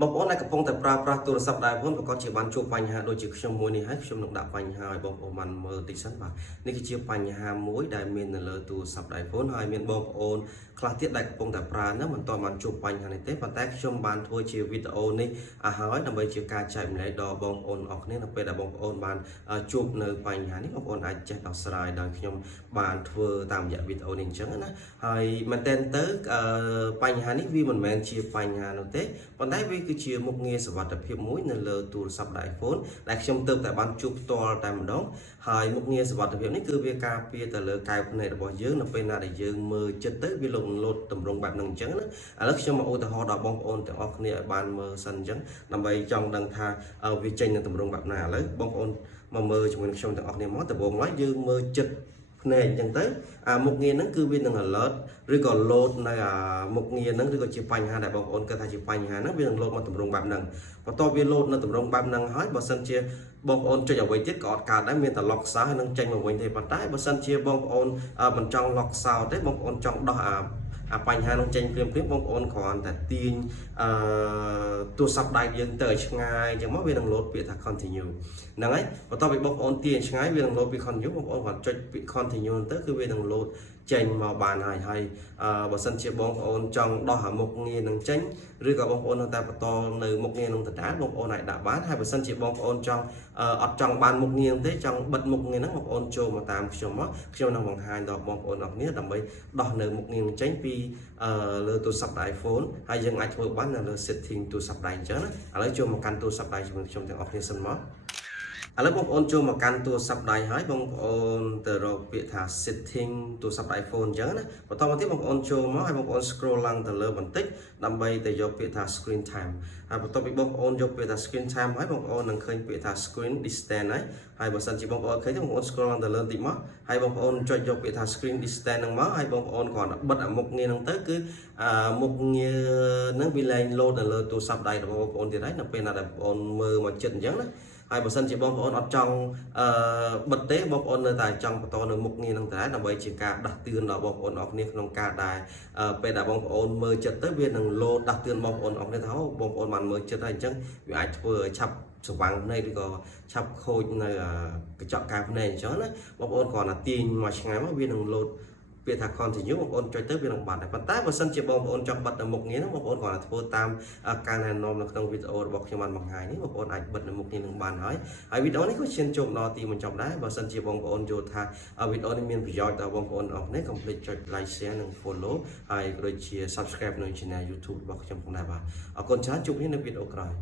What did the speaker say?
បងប្អូនដែលកំពុងតែប្រើប្រាស់ទូរស័ព្ទដែរផងប្រកបជាបានជួបបញ្ហាដូចជាខ្ញុំមួយនេះហើយខ្ញុំនឹងដាក់បញ្ហាឲ្យបងប្អូនបានមើលតិចសិនបាទនេះគឺជាបញ្ហាមួយដែលមាននៅលើទូរស័ព្ទ iPhone ហើយមានបងប្អូនខ្លះទៀតដែលកំពុងតែប្រើហ្នឹងមិនទាន់បានជួបបញ្ហានេះទេប៉ុន្តែខ្ញុំបានធ្វើជាវីដេអូនេះឲ្យដើម្បីជាការចែកម្លែកដល់បងប្អូនអរគ្នានៅពេលដែលបងប្អូនបានជួបនៅបញ្ហានេះបងប្អូនអាចចេះដោះស្រាយដោយខ្ញុំបានធ្វើតាមរយៈវីដេអូនេះអញ្ចឹងណាហើយមែនតើទៅបញ្ហានេះវាមិនមែនជាបញ្ហានោះទេប៉ុន្តែវាគឺជាមុខងារសុវត្ថិភាពមួយនៅលើទូរស័ព្ទ iPhone ដែលខ្ញុំទើបតែបានជួបផ្ទាល់តែម្ដងហើយមុខងារសុវត្ថិភាពនេះគឺវាការពារទៅលើកែវភ្នែករបស់យើងនៅពេលណាដែលយើងមើលចិត្តទៅវាលោតតម្រង់បែបហ្នឹងអញ្ចឹងណាឥឡូវខ្ញុំមកឧទាហរណ៍ដល់បងប្អូនទាំងអស់គ្នាឲ្យបានមើលសិនអញ្ចឹងដើម្បីចង់ដឹងថាវាចេញនៅតម្រង់បែបណាឥឡូវបងប្អូនមកមើលជាមួយខ្ញុំទាំងអស់គ្នាមកដំបូងឡើយយើងមើលចិត្តភ្នែកអញ្ចឹងទៅមុខងារហ្នឹងគឺវានឹង alert ឬក៏ load នៅមុខងារហ្នឹងឬក៏ជាបញ្ហាដែលបងប្អូនគិតថាជាបញ្ហាហ្នឹងវានឹង load មកតម្រង់បែបហ្នឹងបន្ទាប់វា load នៅតម្រង់បែបហ្នឹងហើយបើសិនជាបងប្អូនចុចអ្វីទៀតក៏អត់កើតដែរមានតែ lock sound ហើយនឹងចេញមកវិញទេប៉ុន្តែបើសិនជាបងប្អូនមិនចង់ lock sound ទេបងប្អូនចង់ដោះបញ្ហានោះចេញព្រាមបងប្អូនគ្រាន់តែទាញទូរស័ព្ទដៃយើងទៅឲ្យឆ្ងាយអញ្ចឹងមកវានឹង load ពាក្យថា continue ហ្នឹងហើយបន្ទាប់ពីបងប្អូនទាញឆ្ងាយវានឹង load ពាក្យ continue បងប្អូនគាត់ចុចពាក្យ continue ទៅគឺវានឹង load ចេញមកបានហើយបើសិនជាបងប្អូនចង់ដោះមុខងារនឹងចេញឬក៏បងប្អូននៅតែបន្តនៅមុខងារនឹងដដែលបងប្អូនអាចដាក់បានហើយបើសិនជាបងប្អូនចង់អត់ចង់បានមុខងារទេចង់បិទមុខងារហ្នឹងបងប្អូនចូលមកតាមខ្ញុំមកខ្ញុំនឹងបង្ហាញដល់បងប្អូនអរគ្នាដើម្បីដោះនៅមុខងារចេញពីលើទូរស័ព្ទ iPhone ហើយយើងអាចធ្វើបាននៅលើ setting ទូរស័ព្ទដៃអញ្ចឹងណាឥឡូវចូលមកកាន់ទូរស័ព្ទដៃជាមួយខ្ញុំទាំងអស់គ្នាសិនមកឥឡូវបងប្អូនចូលមកកាន់ទូរស័ព្ទដៃហើយបងប្អូនទៅរកពាក្យថា setting ទូរស័ព្ទ iPhone អញ្ចឹងណាបន្តមកទៀតបងប្អូនចូលមកហើយបងប្អូន scroll ឡើងទៅលើបន្តិចដើម្បីទៅយកពាក្យថា screen time ហើយបន្ទាប់ពីបងប្អូនយកពាក្យថា screen time ហើយបងប្អូននឹងឃើញពាក្យថា screen distance ហើយបើសិនជាបងប្អូនឃើញទេបងប្អូន scroll ឡើងទៅលើបន្តិចមកហើយបងប្អូនចុចយកពាក្យថា screen distance ហ្នឹងមកហើយបងប្អូនគ្រាន់តែបិទមុខងារហ្នឹងទៅគឺមុខងារហ្នឹងវាលែង load នៅលើទូរស័ព្ទដៃរបស់បងប្អូនទៀតហើយនៅពេលណាដែលបងប្អូនមើលមកចិត្តអញ្ចឹងណាហើយបើសិនជាបងប្អូនអត់ចង់បិទទេបងប្អូននៅតែចង់បន្តនៅមុខងារនឹងដែរដើម្បីជាការដាស់តឿនដល់បងប្អូនអរគ្នាក្នុងការដែលពេលដែលបងប្អូនមើលចិត្តទៅវានឹងលោតដាស់តឿនបងប្អូនអរគ្នាថាបងប្អូនបានមើលចិត្តហើយអញ្ចឹងវាអាចធ្វើឲ្យឆាប់ស្វាំងភ្នែកឬក៏ឆាប់ខូចនៅកញ្ចក់កែវភ្នែកអញ្ចឹងណាបងប្អូនគ្រាន់តែទាញមកឆ្ងាយមកវានឹងលោតពាក្យថា continue បងប្អូនចុចទៅវានឹងបាត់ដែរប៉ុន្តែបើសិនជាបងប្អូនចង់បិទនៅមុខងារហ្នឹងបងប្អូនគ្រាន់តែធ្វើតាមការណែនាំនៅក្នុងវីដេអូរបស់ខ្ញុំបានបង្ហាញនេះបងប្អូនអាចបិទនៅមុខងារនឹងបានហើយវីដេអូនេះក៏ឈានចូលដល់ទីបញ្ចប់ដែរបើសិនជាបងប្អូនយល់ថាវីដេអូនេះមានប្រយោជន៍ដល់បងប្អូនអរគ្នាកុំភ្លេចចុច like share និង follow ហើយក៏ដូចជា subscribe នៅ channel YouTube របស់ខ្ញុំផងដែរបាទអរគុណច្រើនជួបគ្នានៅវីដេអូក្រោយ